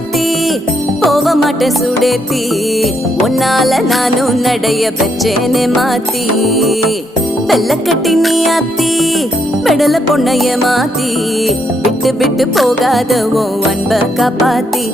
மாத்தி போக மாட்டேன் சுடேத்தி உன்னால நானும் நடைய பெற்றேனே மாத்தி வெள்ள கட்டி நீ ஆத்தி பெடல பொண்ணைய மாத்தி விட்டு விட்டு போகாத உன் அன்ப காப்பாத்தி